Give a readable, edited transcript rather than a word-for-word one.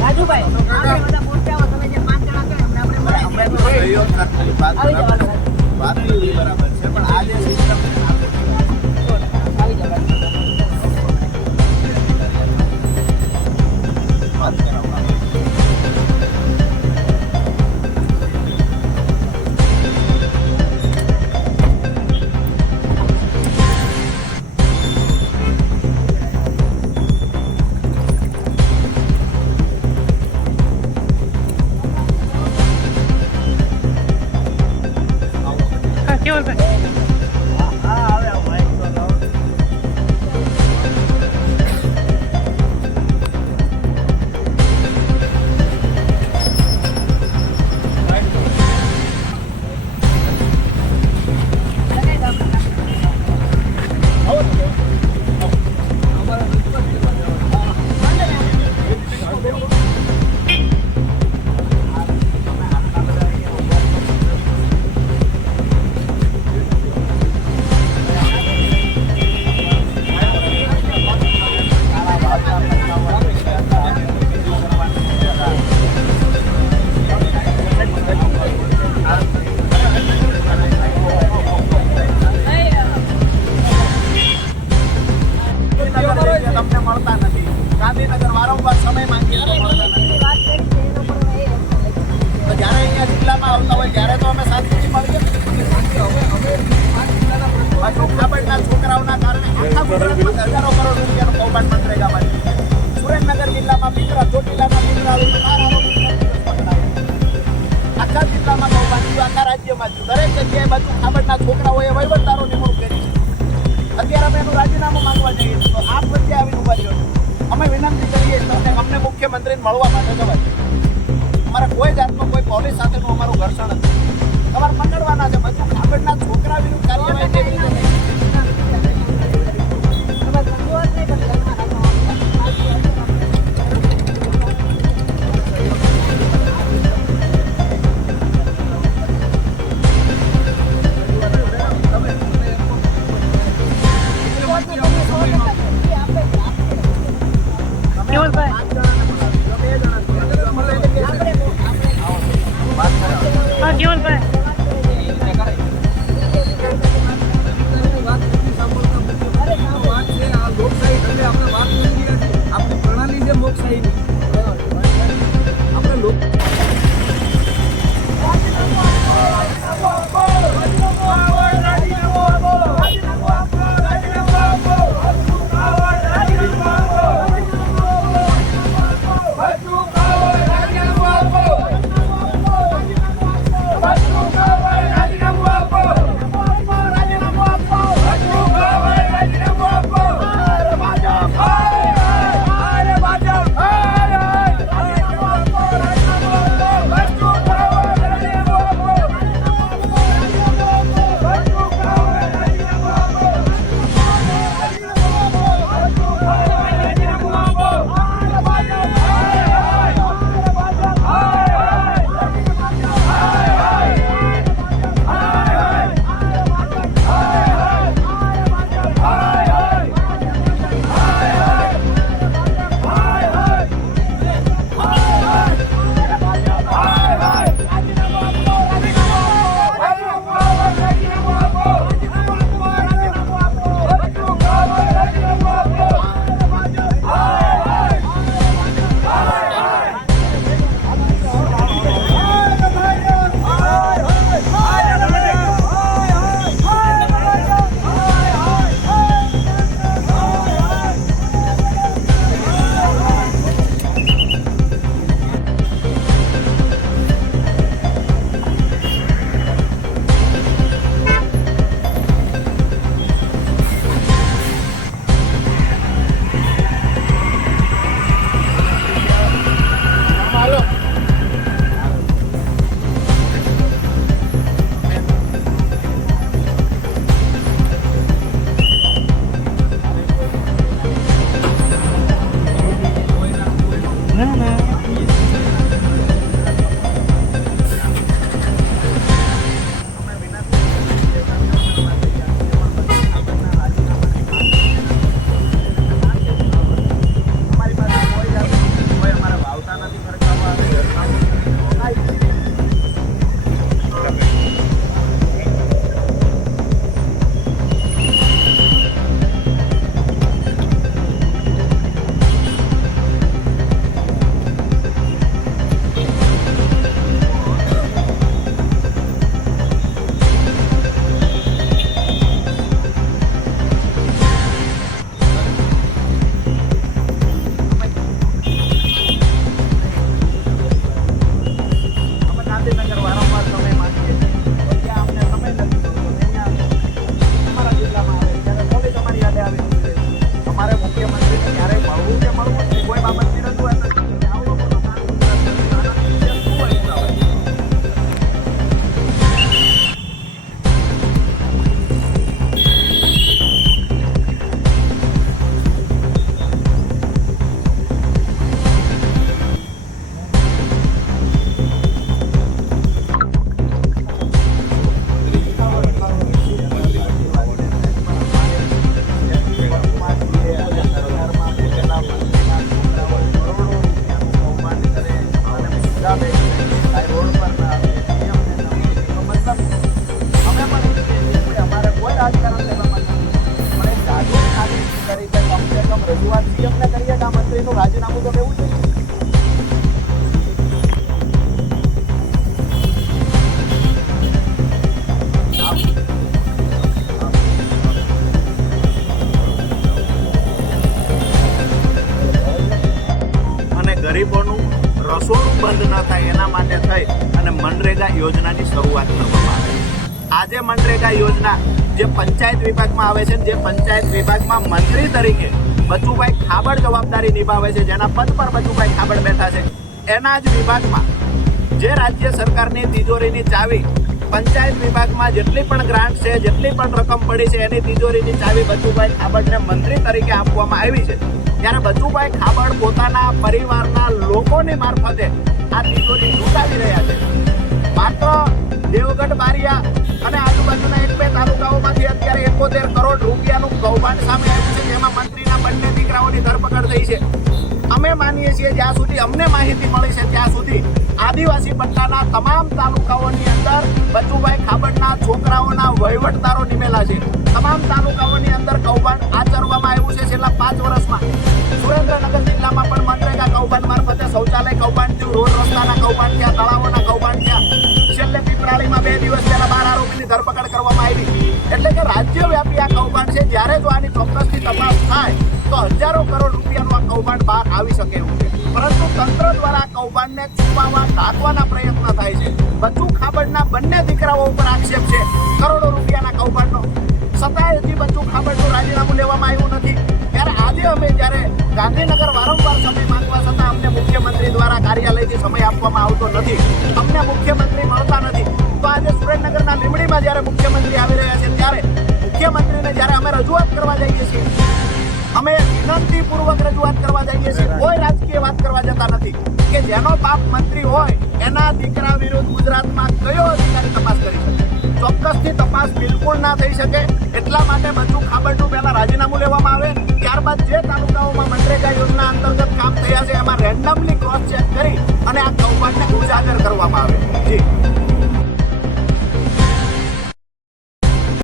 રાજુભાઈ આપણે બધા મોરચાઓ તમે જે 5 જણા છો એમને આપણે અમે તો સહયોગ કરવાની વાત બરાબર છે પણ આ જે સિસ્ટમ આવી જવાનું વાત કરાવવા કેવલ ભાઈ તમને મળતા નથી. ગાંધીનગર વારંવાર સમય માંગીએ તો મળતા નથી. તો જ્યારે અહીંયા જિલ્લામાં આવતા હોય ત્યારે તો અમે શાંતિથી મળીએ. પાછું ખાબડના છોકરાઓના કારણે આખા ગુજરાતમાં હજારો કરોડ રૂપિયાનું કૌભાંડ મનરેગામાં છે. સુરેન્દ્રનગર જિલ્લામાં પીકરા ચોટીલાના પીકરા આખા જિલ્લામાં કૌભાંડ થયું, આખા રાજ્યમાં થયું. દરેક જગ્યાએ બધું ખાબડના છોકરાઓએ વહીવટદારો નિમણૂક કરી છે. અત્યારે અમે એનું રાજીનામું માંગવા જઈએ છીએ. તો આપ વચ્ચે આવીને ઉભા રહ્યો છો. અમે વિનંતી કરીએ છીએ અમને મુખ્યમંત્રીને મળવા માટે જવાય. અમારા કોઈ જાતનો કોઈ પોલીસ સાથેનું અમારું ઘર્ષણ નથી. તમારે પકડવાના છે. બધું ખાબડના છોકરા વિરુદ્ધ કાર્યવાહી કેવી રીતે થઈ? ગરીબોનું રસોડું બંધ ન થાય એના માટે થઈ અને મનરેગા યોજનાની શરૂઆત કરવામાં આવી. આજે મનરેગા યોજના જે પંચાયત વિભાગમાં આવે છે, જે પંચાયત વિભાગમાં મંત્રી તરીકે બચુભાઈ ખાબડ જવાબદારી નિભાવે છે, જેના પદ પર બચુભાઈ ખાબડ બેઠા છે, એના જ વિભાગમાં જે રાજ્ય સરકારની તિજોરીની ચાવી પંચાયત વિભાગમાં જેટલી પણ ગ્રાન્ટ છે, જેટલી પણ રકમ પડી છે, એની તિજોરીની ચાવી બચુભાઈ ખાબડને મંત્રી તરીકે આપવામાં આવી છે. ત્યારે બચુભાઈ ખાબડ પોતાના પરિવારના લોકોની મારફતે આ તિજોરી લૂંટાવી રહ્યા છે. માત્ર દેવગઢ બારિયા અને આજુબાજુના 1-2 તાલુકાઓમાંથી અત્યારે 71 કરોડ રૂપિયાનું કૌભાંડ સામે આવ્યું છે, જેમાં મંત્રીના બંને દીકરાઓની ધરપકડ થઈ છે. અમે માનીએ છીએ જ્યાં સુધી અમને માહિતી મળી છે ત્યાં સુધી આદિવાસી પટ્ટાના તમામ તાલુકાઓની અંદર બચુભાઈ ખાબડના છોકરાઓના વહીવટદારો નિમેલા છે. તમામ તાલુકાઓની અંદર કૌભાંડ આચરવામાં આવ્યું છે છેલ્લા 5 વર્ષમાં. સુરેન્દ્રનગર જિલ્લામાં પણ મનરેગા કૌભાંડ મારફતે શૌચાલય કૌભાંડ થયું, રોડ રસ્તાના કૌભાંડ થયા, તળાવોના કૌભાંડ થયા. છેલ્લે પીપળાણીમાં 2 દિવસ પહેલા 12 આરોપીની ધરપકડ કરવામાં આવી. એટલે કે રાજ્યવ્યાપી આ કૌભાંડ છે. જ્યારે જો આની ચોક્કસથી તપાસ થાય તો હજારો કરોડ રૂપિયાનું આ કૌભાંડ બહાર આવી શકે એવું છે. પરંતુ તંત્ર દ્વારા કૌભાંડને છુપાવવા, ઢાંકવાના પ્રયત્ન થાય છે. બચુ ખાબડના બંને દીકરાઓ ઉપર આક્ષેપ છે કરોડો રૂપિયાના કૌભાંડનો. છતાંય હજી બચુ ખાબડનું રાજીનામું લેવામાં આવ્યું નથી. ત્યારે આજે અમે જ્યારે ગાંધીનગર વારંવાર સમય માંગવા છતાં અમને મુખ્યમંત્રી દ્વારા કાર્યાલયથી સમય આપવામાં આવતો નથી, અમને મુખ્યમંત્રી મળતા નથી, તો આજે સુરેન્દ્રનગરના લીંબડીમાં જ્યારે મુખ્યમંત્રી આવી રહ્યા છે ત્યારે મુખ્યમંત્રીને જ્યારે અમે રજૂઆત કરવા જઈએ છીએ, અમે વિનંતીપૂર્વક રજૂઆત કરવા જઈએ છીએ, કોઈ રાજકીય વાત કરવા જતા નથી કે જેનો બાપ મંત્રી હોય એના દીકરા વિરુદ્ધ ગુજરાતમાં કયો અધિકારી તપાસ કરી શકે. ચોક્કસથી તપાસ બિલકુલ ના થઈ શકે. એટલા માટે બચુ ખાબડનું પહેલા રાજીનામું લેવામાં આવે, ત્યારબાદ જે તાલુકાઓમાં મનરેગા યોજના અંતર્ગત કામ થયા છે એમાં રેન્ડમલી ક્રોસ ચેક કરી અને આ કૌભાંડને ઉજાગર કરવામાં આવે. જી.